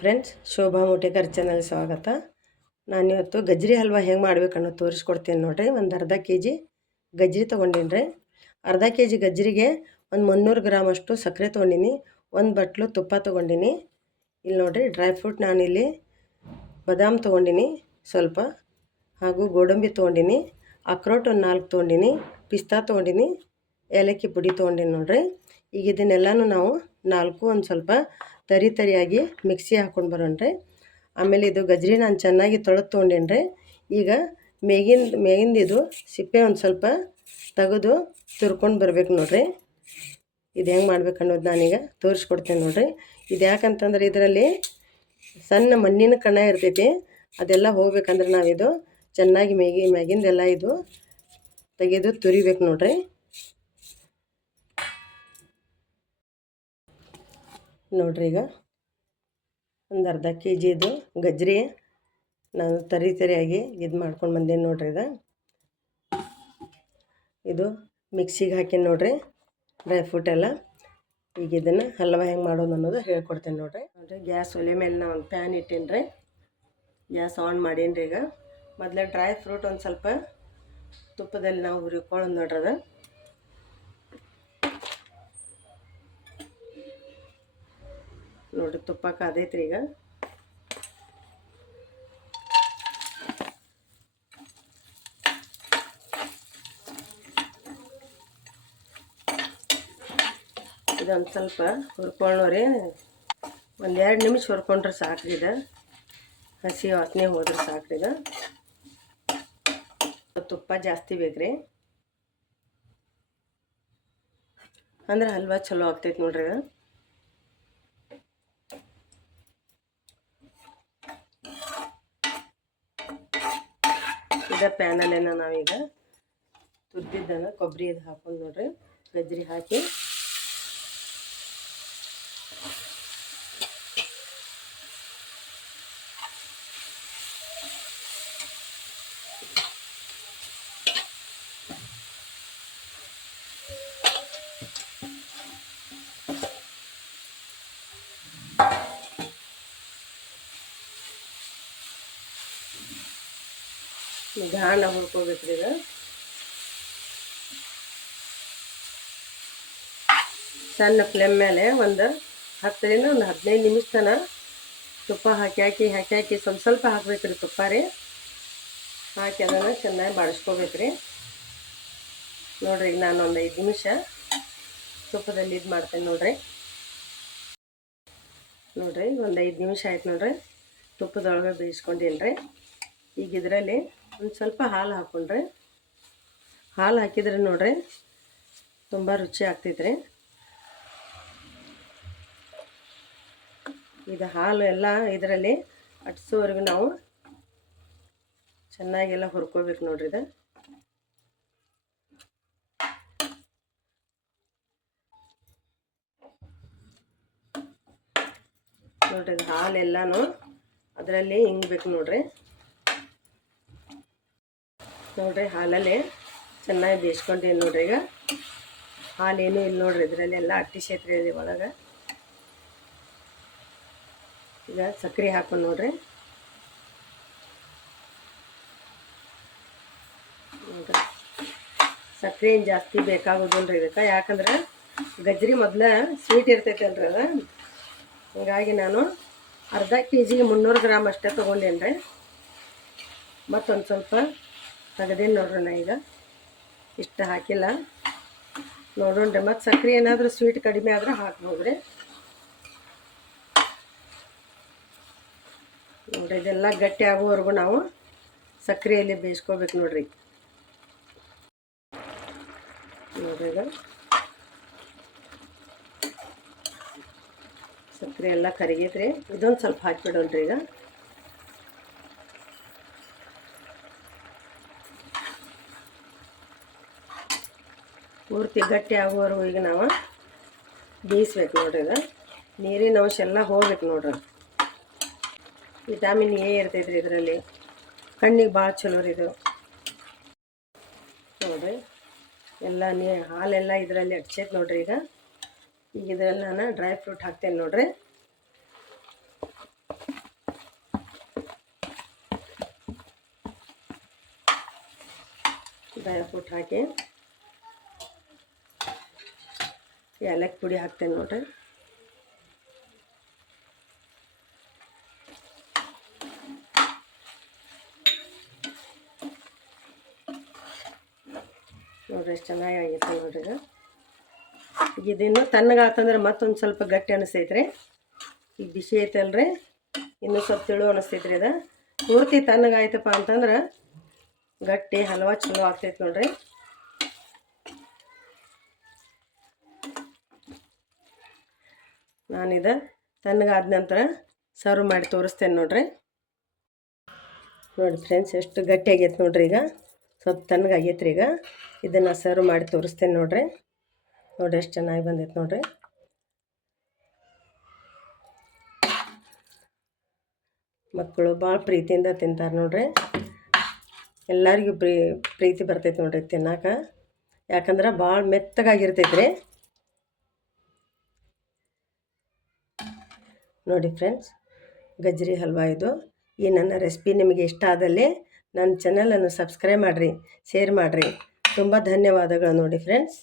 Friends, Shobha ಮೂಟೇಕರ್ channel ಸ್ವಾಗತ. ನಾನಿವತ್ತು ಗಜ್ರಿ ಹಲ್ವಾ ಹೆಂಗೆ ಮಾಡ್ಬೇಕನ್ನೋ ತೋರಿಸ್ಕೊಡ್ತೀನಿ ನೋಡಿರಿ. ಒಂದು ಅರ್ಧ ಕೆ ಜಿ ಗಜ್ರಿ ತೊಗೊಂಡೀನಿ ರೀ. ಅರ್ಧ ಕೆ ಜಿ ಗಜ್ರಿಗೆ ಒಂದು 300 ಗ್ರಾಮ್ ಅಷ್ಟು ಸಕ್ಕರೆ ತೊಗೊಂಡಿನಿ, ಒಂದು ಬಟ್ಲು ತುಪ್ಪ ತೊಗೊಂಡಿನಿ. ಇಲ್ಲಿ ನೋಡಿರಿ, ಡ್ರೈ ಫ್ರೂಟ್ ನಾನಿಲ್ಲಿ ಬಾದಾಮ್ ತೊಗೊಂಡಿನಿ ಸ್ವಲ್ಪ, ಹಾಗೂ ಗೋಡಂಬಿ ತೊಗೊಂಡಿನಿ, ಅಕ್ರೋಟ್ ಒಂದು 4 ತೊಗೊಂಡಿನಿ, ಪಿಸ್ತಾ ತೊಗೊಂಡಿನಿ, ಏಲಕ್ಕಿ ಪುಡಿ ತೊಗೊಂಡಿನಿ ನೋಡಿರಿ. ಈಗ ಇದನ್ನೆಲ್ಲನೂ ನಾವು ಒಂದು ಸ್ವಲ್ಪ ತರಿಯಾಗಿ ಮಿಕ್ಸಿ ಹಾಕ್ಕೊಂಡು ಬರೋಣ್ರಿ. ಆಮೇಲೆ ಇದು ಗಜ್ರಿ ನಾನು ಚೆನ್ನಾಗಿ ತೊಳೆದು ತೊಗೊಂಡೇನಿ ರೀ. ಈಗ ಮೇಗಿಂದ ಇದು ಸಿಪ್ಪೆ ಒಂದು ಸ್ವಲ್ಪ ತೆಗೆದು ತುರ್ಕೊಂಡು ಬರ್ಬೇಕು ನೋಡಿರಿ. ಇದು ಹೆಂಗೆ ಮಾಡ್ಬೇಕು ಅನ್ನೋದು ನಾನೀಗ ತೋರಿಸ್ಕೊಡ್ತೇನೆ ನೋಡಿರಿ. ಇದು ಯಾಕಂತಂದ್ರೆ ಇದರಲ್ಲಿ ಸಣ್ಣ ಮಣ್ಣಿನ ಕಣ ಇರ್ತೈತಿ, ಅದೆಲ್ಲ ಹೋಗ್ಬೇಕಂದ್ರೆ ನಾವಿದು ಚೆನ್ನಾಗಿ ಮ್ಯಾಗಿಂದೆಲ್ಲ ಇದು ತೆಗೆದು ತುರಿಬೇಕು ನೋಡಿರಿ. ನೋಡಿರಿ, ಈಗ ಒಂದು ಅರ್ಧ ಕೆ ಜಿದು ಗಜ್ರಿ ನಾನು ತರಿಯಾಗಿ ಇದು ಮಾಡ್ಕೊಂಡು ಬಂದೇನೆ ನೋಡಿರಿ. ಇದು ಮಿಕ್ಸಿಗೆ ಹಾಕಿ ನೋಡಿರಿ ಡ್ರೈ ಫ್ರೂಟ್ ಎಲ್ಲ. ಈಗ ಇದನ್ನು ಹಲ್ವಾ ಹೆಂಗೆ ಮಾಡೋದು ಅನ್ನೋದು ಹೇಳ್ಕೊಡ್ತೇನೆ ನೋಡಿರಿ. ಗ್ಯಾಸ್ ಒಲೆ ಮೇಲೆ ನಾನು ಒಂದು ಪ್ಯಾನ್ ಇಟ್ಟೇನಿ ರೀ. ಗ್ಯಾಸ್ ಆನ್ ಮಾಡೀನಿ ರೀ. ಈಗ ಮೊದಲೇ ಡ್ರೈ ಫ್ರೂಟ್ ಒಂದು ಸ್ವಲ್ಪ ತುಪ್ಪದಲ್ಲಿ ನಾವು ಹುರಿಕೊಳ್ಳೋದು ನೋಡ್ರಿ. ಅದು ನೋಡಿರಿ, ತುಪ್ಪ ಕಾದೈತ್ರಿ. ಈಗ ಇದೊಂದು ಸ್ವಲ್ಪ ಹುರ್ಕೊಳ್ಳೋರಿ, ಒಂದು 2 ನಿಮಿಷ ಹುರ್ಕೊಂಡ್ರೆ ಸಾಕ್ರಿ. ಇದು ಹಸಿ ವಾಸನೆ ಹೋದ್ರೆ ಸಾಕ್ರಿ. ಇದು ತುಪ್ಪ ಜಾಸ್ತಿ ಬೇಕ್ರಿ, ಅಂದ್ರೆ ಹಲ್ವಾ ಚಲೋ ಆಗ್ತೈತೆ ನೋಡ್ರಿ. ಇದ ಪ್ಯಾನಲ್ಲೇನ ನಾವೀಗ ತುರ್ದಿದ್ದನ್ನು ಕೊಬ್ಬರಿ ಇದು ಹಾಕೊಂಡು ನೋಡ್ರಿ, ಗಜ್ರಿ ಹಾಕಿ ನಿಧಾನ ಹುರ್ಕೋಬೇಕ್ರಿ. ಇದು ಸಣ್ಣ ಫ್ಲೇಮ್ ಮೇಲೆ ಒಂದು 10ರಿಂದ ಒಂದು 15 ನಿಮಿಷ ತನಕ ತುಪ್ಪ ಹಾಕಿ ಸ್ವಲ್ಪ ಹಾಕ್ಬೇಕ್ರಿ. ತುಪ್ಪ ರೀ ಹಾಕಿ ಅದನ್ನು ಚೆನ್ನಾಗಿ ಬಾಡಿಸ್ಕೋಬೇಕ್ರಿ. ನೋಡಿರಿ, ಈಗ ನಾನು ಒಂದು 5 ನಿಮಿಷ ತುಪ್ಪದಲ್ಲಿ ಇದು ಮಾಡ್ತೇನೆ ನೋಡಿರಿ. ಒಂದು 5 ನಿಮಿಷ ಆಯ್ತು ನೋಡಿರಿ, ತುಪ್ಪದೊಳಗೆ ಬೇಯಿಸ್ಕೊಂಡೇನಿ ರೀ. ಈಗ ಇದರಲ್ಲಿ ಒಂದು ಸ್ವಲ್ಪ ಹಾಲು ಹಾಕ್ಕೊಂಡ್ರೆ, ಹಾಲು ಹಾಕಿದ್ರೆ ನೋಡ್ರಿ ತುಂಬ ರುಚಿ ಆಗ್ತೈತ್ರಿ. ಇದು ಹಾಲು ಎಲ್ಲ ಇದರಲ್ಲಿ ಅಟ್ಸೋವರೆಗೂ ನಾವು ಚೆನ್ನಾಗೆಲ್ಲ ಹುರ್ಕೋಬೇಕು ನೋಡ್ರಿ. ಇದು ನೋಡ್ರಿ, ಹಾಲೆಲ್ಲನೂ ಅದರಲ್ಲಿ ಹಿಂಗಬೇಕು ನೋಡ್ರಿ. ಹಾಲಲ್ಲಿ ಚೆನ್ನಾಗಿ ಬೇಯಿಸ್ಕೊಂಡೇನು ನೋಡ್ರಿ. ಈಗ ಹಾಲೇನೂ ಇಲ್ಲ ನೋಡ್ರಿ, ಇದರಲ್ಲೆಲ್ಲ ಅಟ್ಟಿ ಸೇತ್ರಿ ಇದೆ ಒಳಗೆ. ಈಗ ಸಕ್ಕರೆ ಹಾಕೊಂಡು ನೋಡ್ರಿ. ಸಕ್ಕರೆ ಏನು ಜಾಸ್ತಿ ಬೇಕಾಗೋದಿಲ್ಲ ಇದಕ್ಕೆ, ಯಾಕಂದ್ರೆ ಗಜ್ರಿ ಮೊದಲೇ ಸ್ವೀಟ್ ಇರ್ತೈತೆ ಅಲ್ರಿ. ಅದು ಹೀಗಾಗಿ ನಾನು ಅರ್ಧ ಕೆ ಜಿಗೆ 300 ಗ್ರಾಮ್ ಅಷ್ಟೇ ತೊಗೊಂಡೇನಿ ರೀ. ಮತ್ತೊಂದು ಸ್ವಲ್ಪ ತೆಗೆದೇನು ನೋಡ್ರಿ. ನಾ ಈಗ ಇಷ್ಟ ಹಾಕಿಲ್ಲ ನೋಡೋಣ್ರಿ. ಮತ್ತು ಸಕ್ಕರೆ ಏನಾದರೂ ಸ್ವೀಟ್ ಕಡಿಮೆ ಆದ್ರೆ ಹಾಕ್ಬೋದ್ರಿ. ನೋಡ್ರಿ, ಇದೆಲ್ಲ ಗಟ್ಟಿ ಆಗೋವರೆಗೂ ನಾವು ಸಕ್ಕರೆಯಲ್ಲಿ ಬೇಯಿಸ್ಕೋಬೇಕು ನೋಡ್ರಿ. ಈಗ ಸಕ್ಕರೆ ಎಲ್ಲ ಕರಿಗೈತ್ರಿ. ಇದೊಂದು ಸ್ವಲ್ಪ ಹಾಕಿಬಿಡೋಣ್ರಿ. ಈಗ ಪೂರ್ತಿ ಗಟ್ಟಿ ಆಗುವವರೆಗೂ ಈಗ ನಾವು ಬೇಯಿಸ್ಬೇಕು ನೋಡ್ರಿ. ಇದು ನೀರಿನ ಅಂಶ ಎಲ್ಲ ಹೋಗ್ಬೇಕು ನೋಡ್ರಿ. ವಿಟಾಮಿನ್ ಎ ಇರ್ತೈತ್ರಿ ಇದರಲ್ಲಿ, ಕಣ್ಣಿಗೆ ಭಾಳ ಚಲೋ ರೀ ಇದು. ನೋಡ್ರಿ, ಎಲ್ಲ ಹಾಲೆಲ್ಲ ಇದರಲ್ಲಿ ಹಚ್ಚೈತೆ ನೋಡ್ರಿ. ಈಗ ಇದರಲ್ಲಿ ನಾನು ಡ್ರೈ ಫ್ರೂಟ್ ಹಾಕ್ತೇನೆ ನೋಡ್ರಿ. ಡ್ರೈ ಫ್ರೂಟ್ ಹಾಕಿ ಏಲಕ್ಕಿ ಪುಡಿ ಹಾಕ್ತೇನೆ ನೋಡಿರಿ. ನೋಡ್ರಿ ಎಷ್ಟು ಚೆನ್ನಾಗಿ ಆಗೈತೆ ನೋಡ್ರಿ. ಈಗ ಇದನ್ನು ತಣ್ಣಗಾತಂದ್ರೆ ಮತ್ತೊಂದು ಸ್ವಲ್ಪ ಗಟ್ಟಿ ಅನಿಸ್ತೈತ್ರಿ. ಈಗ ಬಿಸಿ ಐತಲ್ರಿ, ಇನ್ನೂ ಸ್ವಲ್ಪ ತಿಳು ಅನಿಸ್ತೈತ್ರಿ. ಅದು ಪೂರ್ತಿ ತಣ್ಣಗಾಯ್ತಪ್ಪ ಅಂತಂದ್ರೆ ಗಟ್ಟಿ ಹಲ್ವಾ ಚಲೋ ಆಗ್ತೈತೆ ನೋಡ್ರಿ. ನಾನಿದು ತಣ್ಣಗಾದ ನಂತರ ಸರ್ವ್ ಮಾಡಿ ತೋರಿಸ್ತೇನೆ ನೋಡ್ರಿ. ನೋಡಿ ಫ್ರೆಂಡ್ಸ್, ಎಷ್ಟು ಗಟ್ಟಿ ಆಗೈತೆ ನೋಡ್ರಿ. ಈಗ ಸ್ವಲ್ಪ ತಣ್ಣಗಾಗೈತ್ರಿ. ಈಗ ಇದನ್ನು ಸರ್ವ್ ಮಾಡಿ ತೋರಿಸ್ತೇನೆ ನೋಡ್ರಿ. ನೋಡ್ರಿ ಎಷ್ಟು ಚೆನ್ನಾಗಿ ಬಂದೈತೆ ನೋಡ್ರಿ. ಮಕ್ಕಳು ಭಾಳ ಪ್ರೀತಿಯಿಂದ ತಿಂತಾರೆ ನೋಡ್ರಿ. ಎಲ್ಲರಿಗೂ ಪ್ರೀತಿ ಬರ್ತೈತೆ ನೋಡ್ರಿ ತಿನ್ನಕ್ಕೆ. ಯಾಕಂದ್ರೆ ಭಾಳ ಮೆತ್ತಗಾಗಿರ್ತೈತೆ ರೀ. ನೋಡಿ ಫ್ರೆಂಡ್ಸ್, ಗಜ್ರಿ ಹಲ್ವಾ ಇದು. ಈ ನನ್ನ ರೆಸಿಪಿ ನಿಮಗೆ ಇಷ್ಟ ಆದಲ್ಲಿ ನನ್ನ ಚಾನಲನ್ನು ಸಬ್ಸ್ಕ್ರೈಬ್ ಮಾಡಿರಿ, ಶೇರ್ ಮಾಡಿರಿ. ತುಂಬ ಧನ್ಯವಾದಗಳು ನೋಡಿ ಫ್ರೆಂಡ್ಸ್.